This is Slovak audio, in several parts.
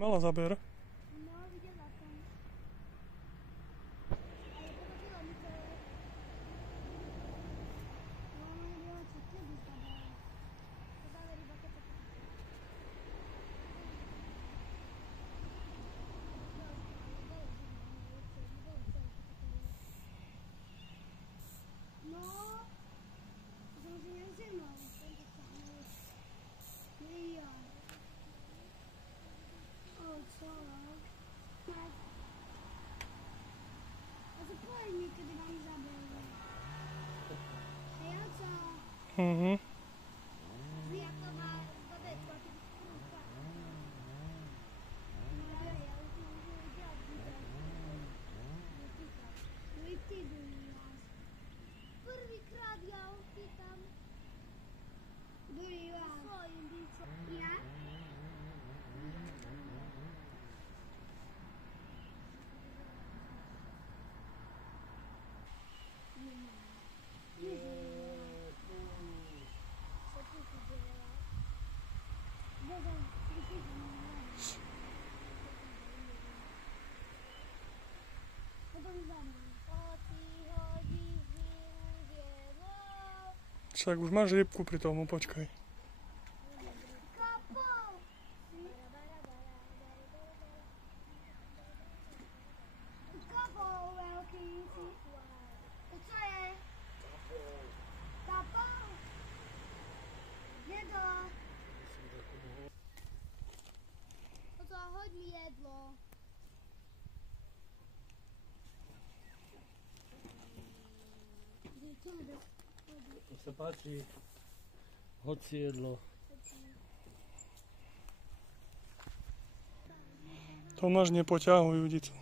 Mala zaber. No, videla som. Ale pohodila mi to. No, ona nebyla čo kedy zaber. To zaber iba keď sa pohodila. No, som si nevzimla. Ja. Co? A to powiedz mi, kiedy wam zabrali. Hej, a co? Jak to ma babeczka, to jest krótka. No ja już nie wiedziałam. No i ty byłaś. Prvi krat ja upitam. Była. Swoim bicom. Ja? Však už máš rybku pri tomu, počkaj. Kapol veľký. To co je? Kapol? Jedlo. To hoď mi jedlo. To sa páči, hoď si jedlo. Tomáš, nepoťahuj Judicu.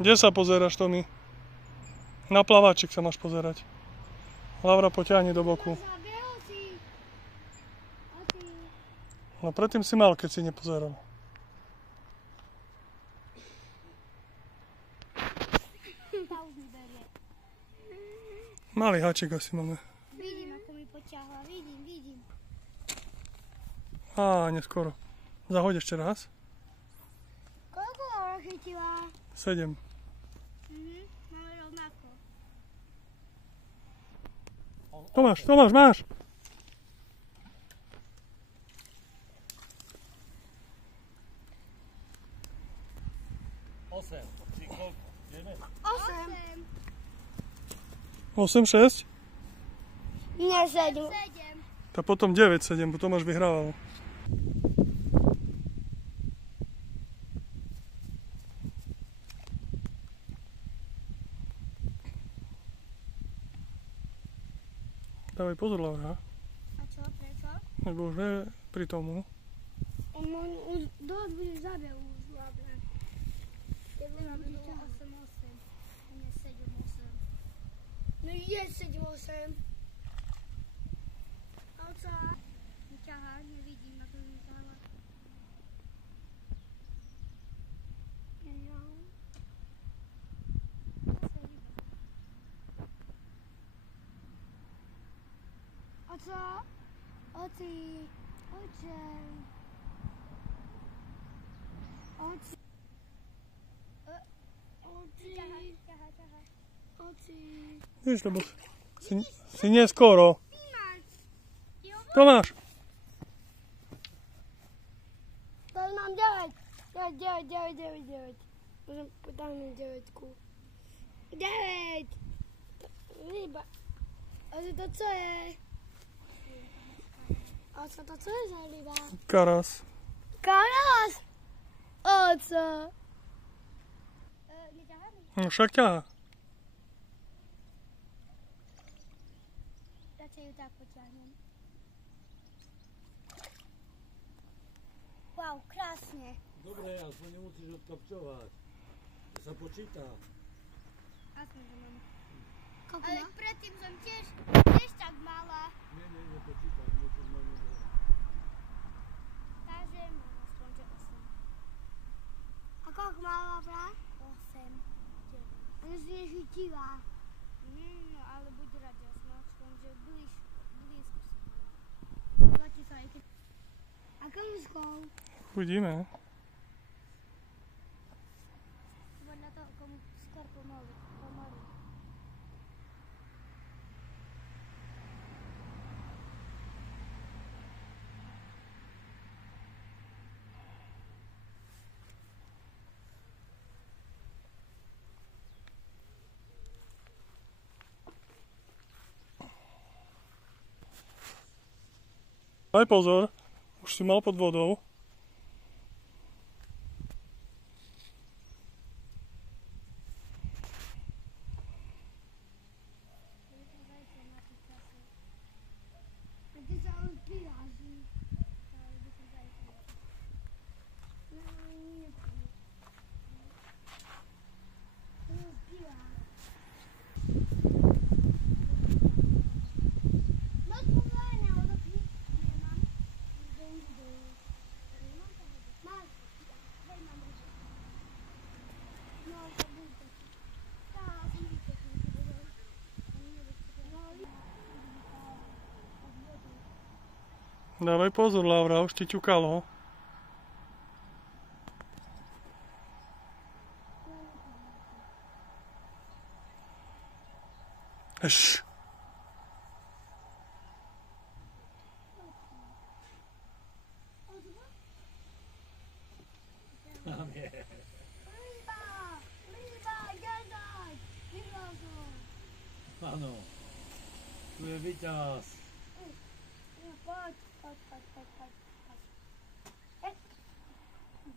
Kde sa pozeráš, Tomi? Na plaváčik sa máš pozerať. Laura, poťahni do boku. No predtým si mal, keď si nepozeral. Malý háčik asi máme. Vidím, ako mi poťahla. Vidím. Á, neskoro. Zahoď ešte raz. Koľko Laura chytila? 7. Máme rovnako. Tomáš, máš! Osem. Ty koľko? 8. 8, 6? Nie, 7. Tak potom 9, 7, bo Tomáš vyhrával. Dávaj pozor, Laura. A čo, prečo? Lebo už je pri tomu. On dosť bude zabil už hlavne. Keď bude 8-8. Nie 7-8. No je 7-8. A co? Vyťahá, nevidím, ako mi vyťahla. A co? Oci. Vieš, lebo si neskoro. Tomáš! To mám 9. Môžem potáhnuť 9-ku. 9! Ryba. A to co je? A co to co je za ryba? Karas. Karas? A co? No však ťahá. Radšej ju tak potiahnem. Wow, krásne. Dobre, aspoň nemusíš odkapčovať. To sa počíta. Aspoň, že mám. Ale predtým som tiež tak mala. Nie, nepočítam. Niečo z mami. chytila. No, ale buď rada, smáčkom, že blízko sa mala. Platí sa aj keď... A kamuškou? Uvidíme. Podľa toho, komu skôr pomaly. Daj pozor, už si mal pod vodou. A ty sa už priráží. No, nie. To už priráží. No, povedane, odopni. Nemám. Máš. Daj mám ruku. No, to bude. Tá, som vyteknú. Dávaj pozor, Laura, už ti ťukalo. Eš. Tam je. Ryba, ďaďaj. Vyhľadol. Áno. Tu je víťaz. Poď.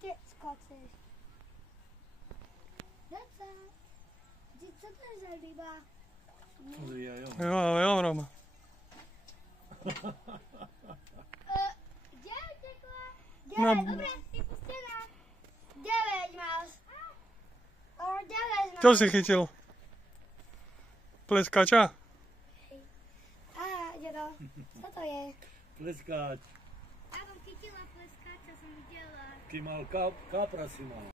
Kde skáčeš? Deca. Co to je za ryba? Pozri aj on. Jo, ale jo, Roma. Kde utekla? No. Dobre, vypustená. 9 máš. 9 máš. Čo si chytil? Pleskača? Aha, dedo. Co to je? Pleskať. Ja som chytila pleskáča, som videla. Ty mal kapra si mal.